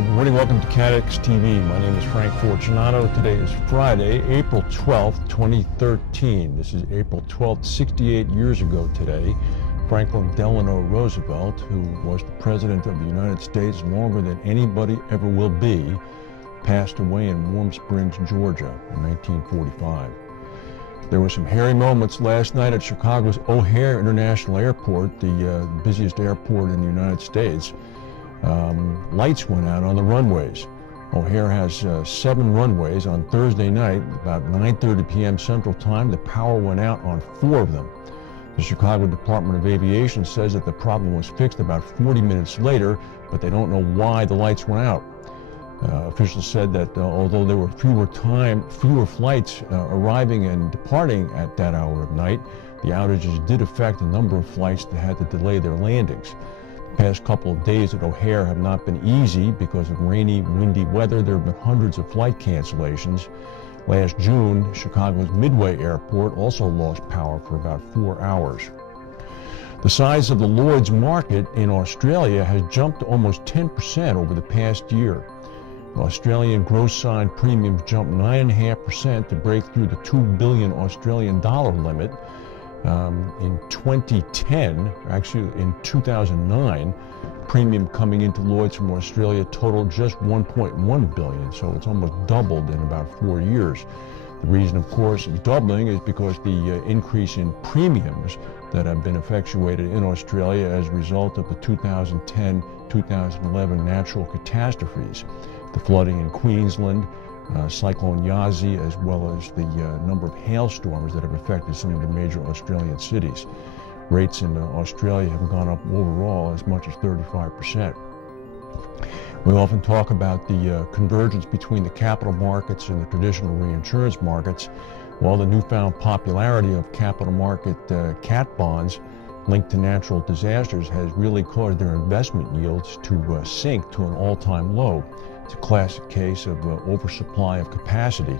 Good morning, welcome to CATEX TV. My name is Frank Fortunato. Today is Friday, April 12th, 2013. This is April 12th, 68 years ago today. Franklin Delano Roosevelt, who was the President of the United States longer than anybody ever will be, passed away in Warm Springs, Georgia in 1945. There were some hairy moments last night at Chicago's O'Hare International Airport, the busiest airport in the United States. Lights went out on the runways. O'Hare has 7 runways. On Thursday night, about 9:30 p.m. Central Time, the power went out on 4 of them. The Chicago Department of Aviation says that the problem was fixed about 40 minutes later, but they don't know why the lights went out. Officials said that although there were fewer flights arriving and departing at that hour of night, the outages did affect a number of flights that had to delay their landings. The past couple of days at O'Hare have not been easy because of rainy, windy weather. There have been hundreds of flight cancellations. Last June, Chicago's Midway Airport also lost power for about 4 hours. The size of the Lloyd's market in Australia has jumped almost 10% over the past year. Australian gross signed premiums jumped 9.5% to break through the $2 billion Australian dollar limit. In 2010, actually in 2009, premium coming into Lloyd's from Australia totaled just $1.1 billion, so it's almost doubled in about 4 years. The reason, of course, it's doubling is because the increase in premiums that have been effectuated in Australia as a result of the 2010-2011 natural catastrophes, the flooding in Queensland, Cyclone Yasi, as well as the number of hailstorms that have affected some of the major Australian cities. Rates in Australia have gone up overall as much as 35%. We often talk about the convergence between the capital markets and the traditional reinsurance markets. While the newfound popularity of capital market cat bonds linked to natural disasters has really caused their investment yields to sink to an all-time low. It's a classic case of oversupply of capacity.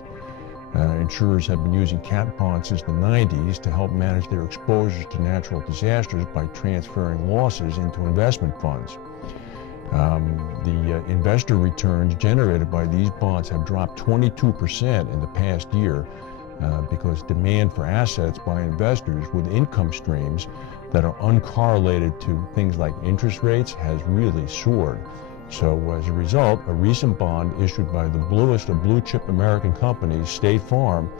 Insurers have been using cat bonds since the 90s to help manage their exposures to natural disasters by transferring losses into investment funds. The investor returns generated by these bonds have dropped 22% in the past year because demand for assets by investors with income streams that are uncorrelated to things like interest rates has really soared. So as a result, a recent bond issued by the bluest of blue-chip American companies, State Farm,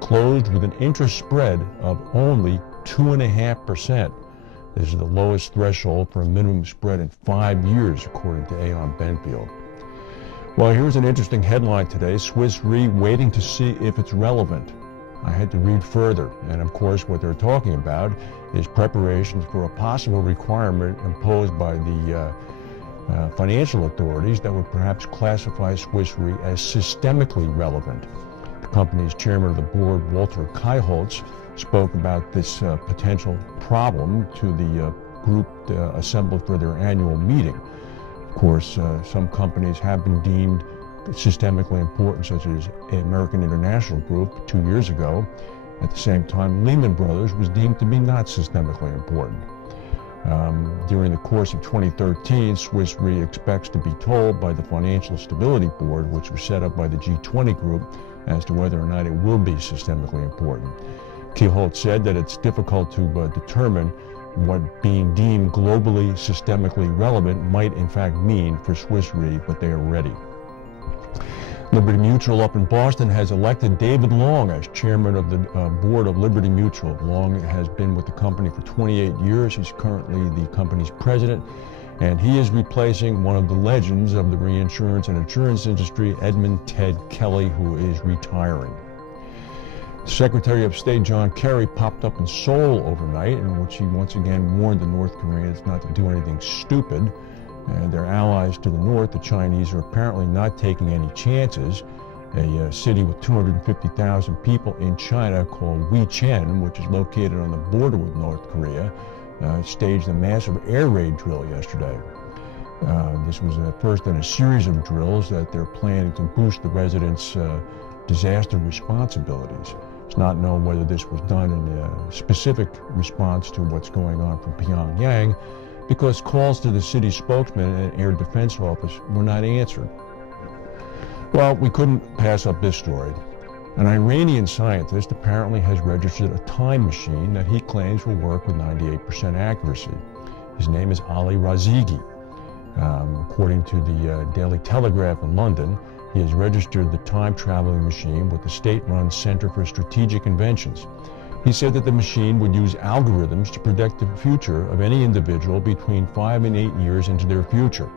closed with an interest spread of only 2.5%. This is the lowest threshold for a minimum spread in 5 years, according to Aon Benfield. Well, here's an interesting headline today: Swiss Re waiting to see if it's relevant. I had to read further, and of course what they're talking about is preparations for a possible requirement imposed by the financial authorities that would perhaps classify Swiss Re as systemically relevant. The company's chairman of the board, Walter Kaiholtz, spoke about this potential problem to the group assembled for their annual meeting. Of course, some companies have been deemed systemically important, such as American International Group 2 years ago. At the same time, Lehman Brothers was deemed to be not systemically important. During the course of 2013, Swiss Re expects to be told by the Financial Stability Board, which was set up by the G20 group, as to whether or not it will be systemically important. Kaiholtz said that it's difficult to determine what being deemed globally systemically relevant might in fact mean for Swiss Re, but they are ready. Liberty Mutual up in Boston has elected David Long as chairman of the board of Liberty Mutual. Long has been with the company for 28 years. He's currently the company's president, and he is replacing one of the legends of the reinsurance and insurance industry, Edmund Ted Kelly, who is retiring. Secretary of State John Kerry popped up in Seoul overnight, in which he once again warned the North Koreans not to do anything stupid. And their allies to the north, the Chinese, are apparently not taking any chances. A city with 250,000 people in China called Weichen, which is located on the border with North Korea, staged a massive air raid drill yesterday. This was the first in a series of drills that they're planning to boost the residents' disaster responsibilities. It's not known whether this was done in a specific response to what's going on from Pyongyang, because calls to the city spokesman and air defense office were not answered. Well, we couldn't pass up this story. An Iranian scientist apparently has registered a time machine that he claims will work with 98% accuracy. His name is Ali Razigi. According to the Daily Telegraph in London, he has registered the time-traveling machine with the state-run Center for Strategic Inventions. He said that the machine would use algorithms to predict the future of any individual between 5 and 8 years into their future.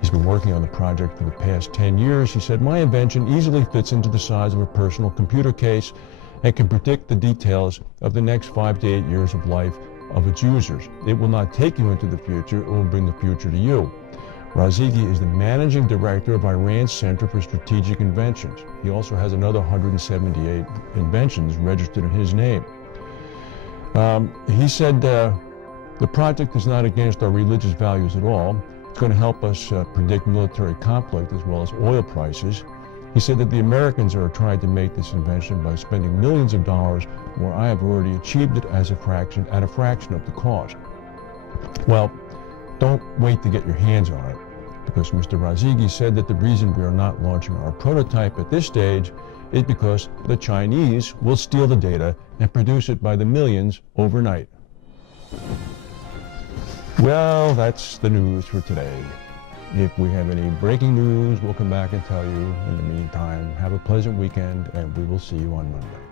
He's been working on the project for the past 10 years. He said, "My invention easily fits into the size of a personal computer case and can predict the details of the next 5 to 8 years of life of its users. It will not take you into the future, it will bring the future to you." Razigi is the managing director of Iran's Center for Strategic Inventions. He also has another 178 inventions registered in his name. He said, "The project is not against our religious values at all. It's going to help us predict military conflict as well as oil prices." He said that the Americans are trying to make this invention by spending millions of dollars, where I have already achieved it at a fraction of the cost. Well, don't wait to get your hands on it, because Mr. Razigi said that the reason we are not launching our prototype at this stage is because the Chinese will steal the data and produce it by the millions overnight. Well, that's the news for today. If we have any breaking news, we'll come back and tell you. In the meantime, have a pleasant weekend, and we will see you on Monday.